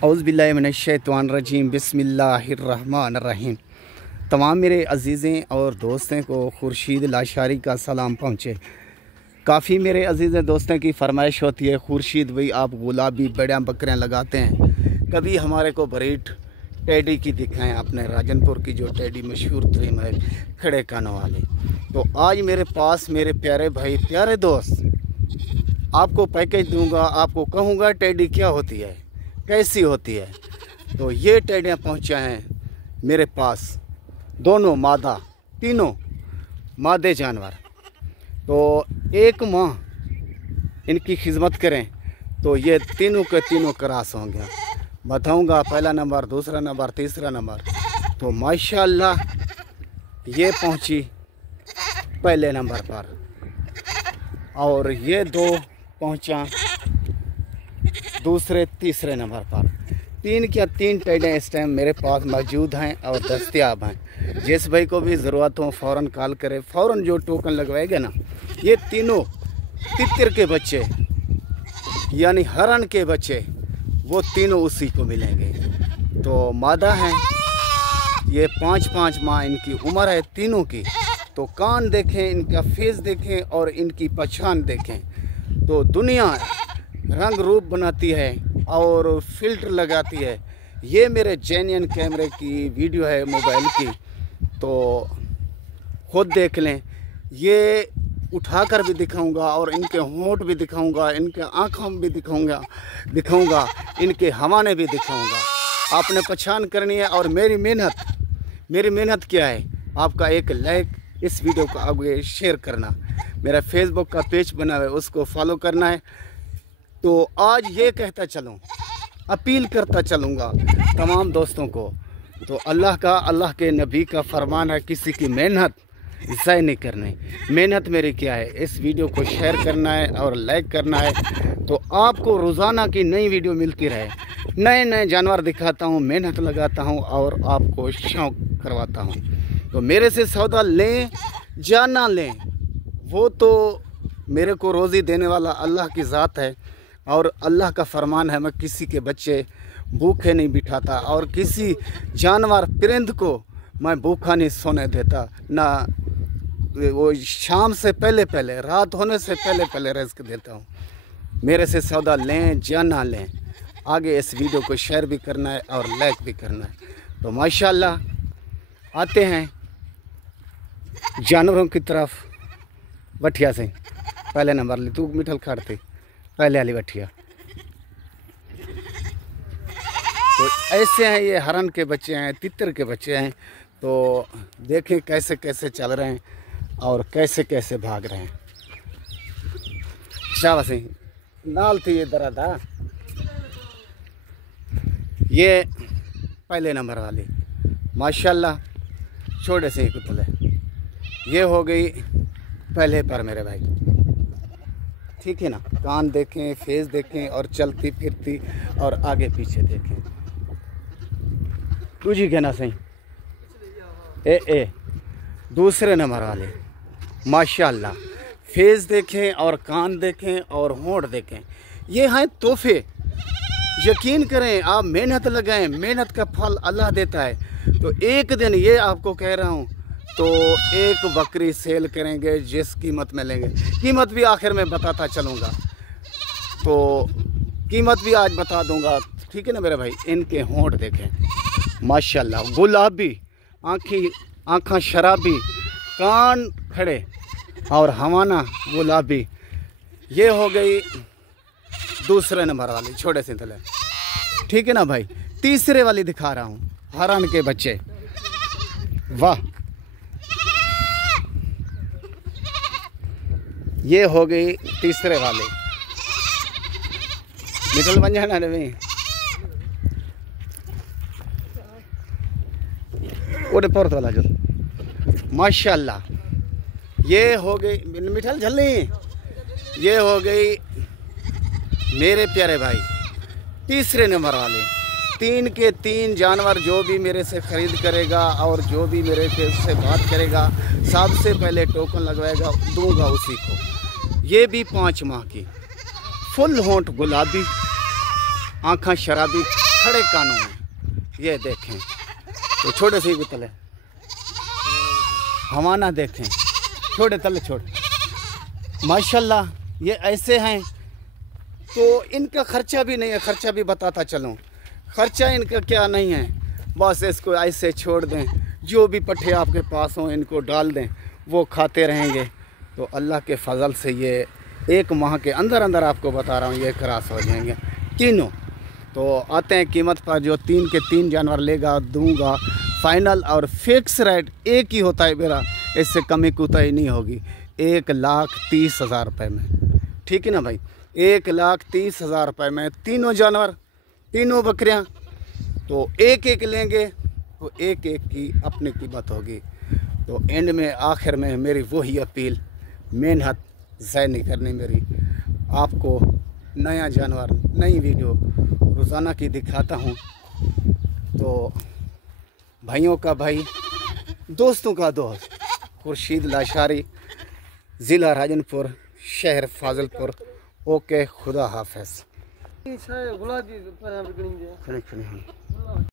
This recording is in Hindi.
औज़ुबिल्लाहि मिनश्शैतानिर्रजीम बिस्मिल्लाहिर्रहमानिर्रहीम। तमाम मेरे अज़ीज़ें और दोस्तों को खुर्शीद लाशारी का सलाम पहुँचे। काफ़ी मेरे अज़ीज़ दोस्तों की फरमाइश होती है, खुर्शीद भाई आप गुलाबी बड़ियाँ बकरियाँ लगाते हैं, कभी हमारे को ब्रीड टेडी की दिखाएं, अपने राजनपुर की जो टेडी मशहूर तरीन है खड़े कानों वाले। तो आज मेरे पास मेरे प्यारे भाई प्यारे दोस्त आपको पैकेज दूंगा, आपको कहूँगा टेडी क्या होती है, कैसी होती है। तो ये टेडियाँ पहुँचा हैं मेरे पास, दोनों मादा, तीनों मादे जानवर। तो एक माह इनकी खिदमत करें तो ये तीनों के तीनों क्रॉस होंगे। बताऊंगा पहला नंबर, दूसरा नंबर, तीसरा नंबर। तो माशाल्लाह ये पहुंची पहले नंबर पर और ये दो पहुंचा दूसरे तीसरे नंबर पर। तीन टेडियाँ इस टाइम मेरे पास मौजूद हैं और दस्तयाब हैं। जिस भाई को भी ज़रूरत हो फ़ौरन कॉल करे, फ़ौरन जो टोकन लगवाएगा ना। ये तीनों तितर के बच्चे यानी हरण के बच्चे, वो तीनों उसी को मिलेंगे। तो मादा हैं, ये 5-5 माह इनकी उम्र है तीनों की। तो कान देखें, इनका फेस देखें और इनकी पहचान देखें। तो दुनिया रंग रूप बनाती है और फिल्टर लगाती है। ये मेरे जेन्युइन कैमरे की वीडियो है मोबाइल की, तो खुद देख लें। ये उठाकर भी दिखाऊंगा और इनके होंठ भी दिखाऊंगा, इनके आँखों भी दिखाऊंगा, इनके हवाने भी दिखाऊंगा। आपने पहचान करनी है। और मेरी मेहनत क्या है, आपका एक लाइक इस वीडियो को आगे शेयर करना, मेरा फेसबुक का पेज बना है उसको फॉलो करना है। तो आज ये कहता चलूँ, अपील करता चलूँगा तमाम दोस्तों को। तो अल्लाह के नबी का फरमान है, किसी की मेहनत ज़ाय नहीं करनी। मेहनत मेरी क्या है, इस वीडियो को शेयर करना है और लाइक करना है। तो आपको रोज़ाना की नई वीडियो मिलती रहे, नए जानवर दिखाता हूँ, मेहनत लगाता हूँ और आपको शौक़ करवाता हूँ। तो मेरे से सौदा लें या ना लें, वो तो मेरे को रोज़ी देने वाला अल्लाह की ज़ात है। और अल्लाह का फरमान है, मैं किसी के बच्चे भूखे नहीं बिठाता और किसी जानवर परिंद को मैं भूखा नहीं सोने देता। ना वो शाम से पहले रात होने से पहले रिज़्क देता हूँ। मेरे से सौदा लें या ना लें, आगे इस वीडियो को शेयर भी करना है और लाइक भी करना है। तो माशाल्लाह आते हैं जानवरों की तरफ। बठिया से पहले नंबर ली तू मिठल खाड़ती पहले वाली बठिया। तो ऐसे हैं, ये हरण के बच्चे हैं, तितर के बच्चे हैं। तो देखें कैसे कैसे चल रहे हैं और कैसे कैसे भाग रहे हैं। शाबाश नाल थी ये दरादा। ये पहले नंबर वाली माशाल्लाह छोटे से ही कुतले। ये हो गई पहले पर मेरे भाई, ठीक है ना। कान देखें, फेस देखें और चलती फिरती और आगे पीछे देखें। तुझी कहना सही ए दूसरे नंबर वाले माशाल्लाह फेस देखें और कान देखें और होंठ देखें। ये हैं तोहफे। यकीन करें, आप मेहनत लगाएं, मेहनत का फल अल्लाह देता है। तो एक दिन ये आपको कह रहा हूँ, तो एक बकरी सेल करेंगे जिस कीमत में लेंगे। कीमत भी आखिर में बताता चलूँगा, तो कीमत भी आज बता दूँगा, ठीक है ना मेरे भाई। इनके होंठ देखें माशाल्लाह, गुलाबी आँखें शराबी, कान खड़े और हवाना गुलाबी। ये हो गई दूसरे नंबर वाली छोटे से तले, ठीक है ना भाई। तीसरे वाली दिखा रहा हूँ, हरण के बच्चे। वाह, ये हो गई तीसरे वाले। निकल बन जाना रे ओडे पोर्त वाला जो माशाल्लाह। ये हो गई मिठल झल्ली। ये हो गई मेरे प्यारे भाई तीसरे नंबर वाले। 3 के 3 जानवर जो भी मेरे से ख़रीद करेगा और जो भी मेरे से बात करेगा, सबसे पहले टोकन लगवाएगा, दूंगा उसी को। ये भी 5 माह की, फुल होंठ गुलाबी, आँखें शराबी, खड़े कानों में, ये देखें। तो छोटे से भी तले हवाना देखें, छोटे तले छोटे, माशाल्लाह ये ऐसे हैं। तो इनका खर्चा भी नहीं है, खर्चा भी बताता चलूँ। खर्चा इनका क्या नहीं है, बस इसको ऐसे छोड़ दें, जो भी पट्ठे आपके पास हों इनको डाल दें, वो खाते रहेंगे। तो अल्लाह के फजल से ये 1 माह के अंदर अंदर आपको बता रहा हूँ ये क्रॉस हो जाएंगे तीनों। तो आते हैं कीमत पर, जो 3 के 3 जानवर लेगा दूंगा फाइनल, और फिक्स रेट एक ही होता है मेरा, इससे कमी कुताही नहीं होगी। 1,30,000 रुपये में, ठीक है ना भाई, 1,30,000 रुपये में तीनों जानवर, तीनों बकरियां। तो एक एक लेंगे तो एक एक की अपनी कीमत होगी। तो एंड में आखिर में मेरी वही अपील, मेहनत ज़ाय नहीं करनी मेरी। आपको नया जानवर, नई वीडियो रोज़ाना की दिखाता हूँ। तो भाइयों का भाई, दोस्तों का दोस्त खुर्शीद लाशारी, ज़िला राजनपुर, शहर फाजिलपुर। ओके, खुदा हाफिज़।